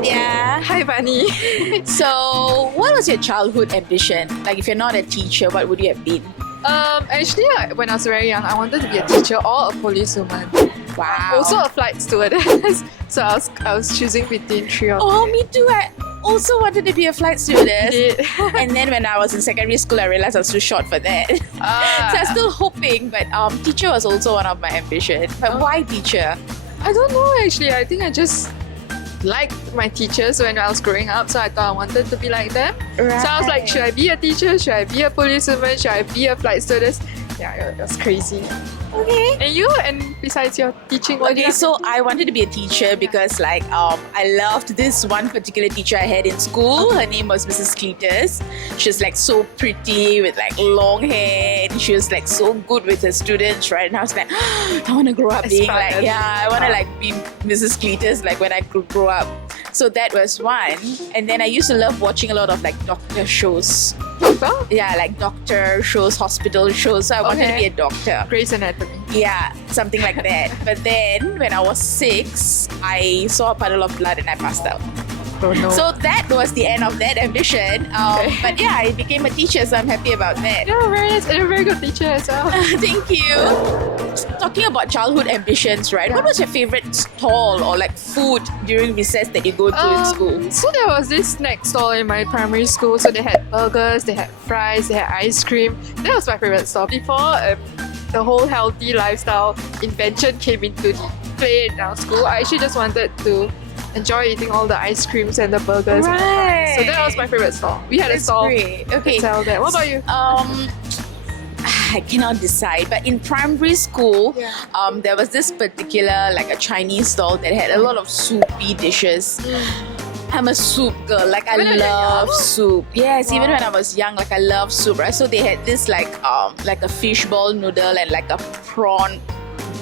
Nadia. Hi, Vani. So, what was your childhood ambition? Like, if you're not a teacher, what would you have been? Actually, when I was very young, I wanted to be a teacher or a policewoman. Wow. Also a flight stewardess. So I was choosing between three of Oh, me too. I also wanted to be a flight stewardess. it. And then when I was in secondary school, I realized I was too short for that. So I was still hoping, but teacher was also one of my ambitions. But why teacher? I don't know actually. I think I just liked my teachers when I was growing up, so I thought I wanted to be like them. Right. So I was like, should I be a teacher? Should I be a policewoman? Should I be a flight stewardess? Yeah, it was crazy. Okay. And you? And besides your teaching, what do you Okay, have? so I wanted to be a teacher because I loved this one particular teacher I had in school. Her name was Mrs. Cletus. She was like so pretty with like long hair, and she was like so good with her students, right? And I was like, I want to grow up being like, Aspired. I want to like be Mrs. Cletus like when I grow up. So that was one. And then I used to love watching a lot of like doctor shows. Doctor? Yeah, like doctor shows, hospital shows. So I wanted to Okay. be a doctor. Grey's Anatomy. Yeah, something like that. But then when I was 6, I saw a puddle of blood and I passed out. Oh no. So that was the end of that ambition. But yeah, I became a teacher, so I'm happy about that. yeah, very nice. And you're a very good teacher as well. Thank you. Talking about childhood ambitions, right? What was your favorite stall or like food during recess that you go to in school? So there was this snack stall in my primary school. So they had burgers, they had fries, they had ice cream. That was my favorite stall. Before the whole healthy lifestyle invention came into the play in our school, I actually just wanted to enjoy eating all the ice creams and the burgers and the fries. So that was my favorite stall. We had a That's stall great. that Okay. sell that. What about you? I cannot decide, but in primary school, there was this particular like a Chinese stall that had a lot of soupy dishes. I'm a soup girl, like I Even when you're love young? soup. Yes, even Wow. when I was young, like I love soup, right? So they had this like a fishball noodle and like a prawn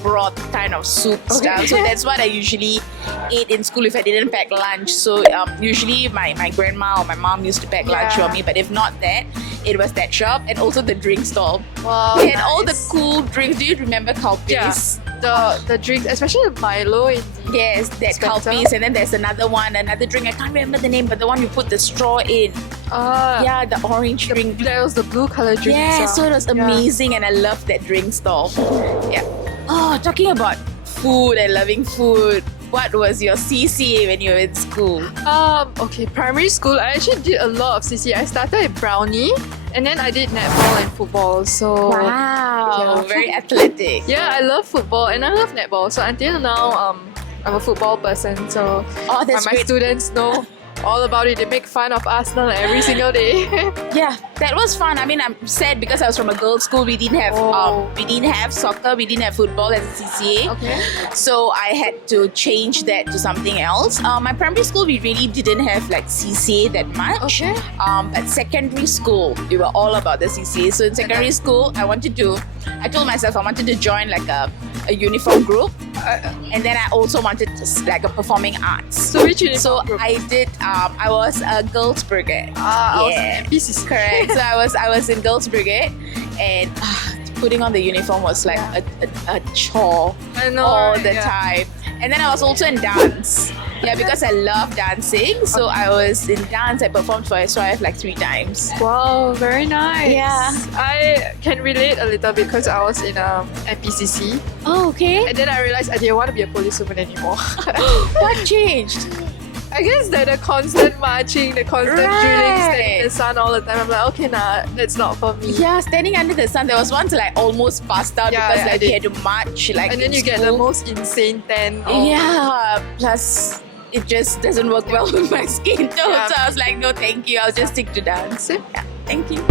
broth kind of soup style. So that's what I usually ate in school if I didn't pack lunch. So usually my grandma or my mom used to pack lunch for me, but if not that, it was that shop and also the drink stall. Wow, They had all the nice. cool drinks. Do you remember Calpis? The drinks, especially the Milo in the Yes, that Spencer. Calpis, and then there's another drink. I can't remember the name, but the one you put the straw in. Yeah, the orange drink. There was the blue color drink. Yeah, as so well. it was amazing, and I loved that drink stall. Yeah. Oh, talking about food and loving food. What was your CCA when you were in school? Okay, primary school, I actually did a lot of CC. I started at Brownie, and then I did netball and football. So Wow, Yeah. very athletic. yeah, I love football and I love netball. So until now, I'm a football person. So Oh, that's my great. students know all about it. They make fun of Arsenal every single day. Yeah, that was fun. I mean, I'm sad because I was from a girls' school. We didn't have soccer. We didn't have football as a CCA. Okay. So I had to change that to something else. My primary school, we really didn't have like CCA that much. Okay. But secondary school, we were all about the CCA. So in secondary school, I told myself I wanted to join like a uniform group. And then I also wanted like a performing arts. So which uniform So group? I did. I was a girls' brigade. I was Yeah. in NPCC. Correct. So I was in girls' brigade, and putting on the uniform was like a chore I know, all right? the Yeah. time. And then I was also in dance. Yeah, because I love dancing. So I was in dance. I performed for SYF like 3 times. Wow, very nice. Yeah. I can relate a little bit because I was in NPCC, Oh, okay. and then I realized I didn't want to be a policewoman anymore. What changed? I guess that the constant marching, the constant drilling, standing in the Right. sun all the time. I'm like, okay, nah, that's not for me. Yeah, standing under the sun. There was once like almost passed out Yeah, because yeah, I like we did. had to march like And then in you get the school. most insane tan. Yeah, plus it just doesn't work well with my skin tone. Yeah. So I was like, no, thank you. I'll just stick to dance. Same. Yeah, thank you.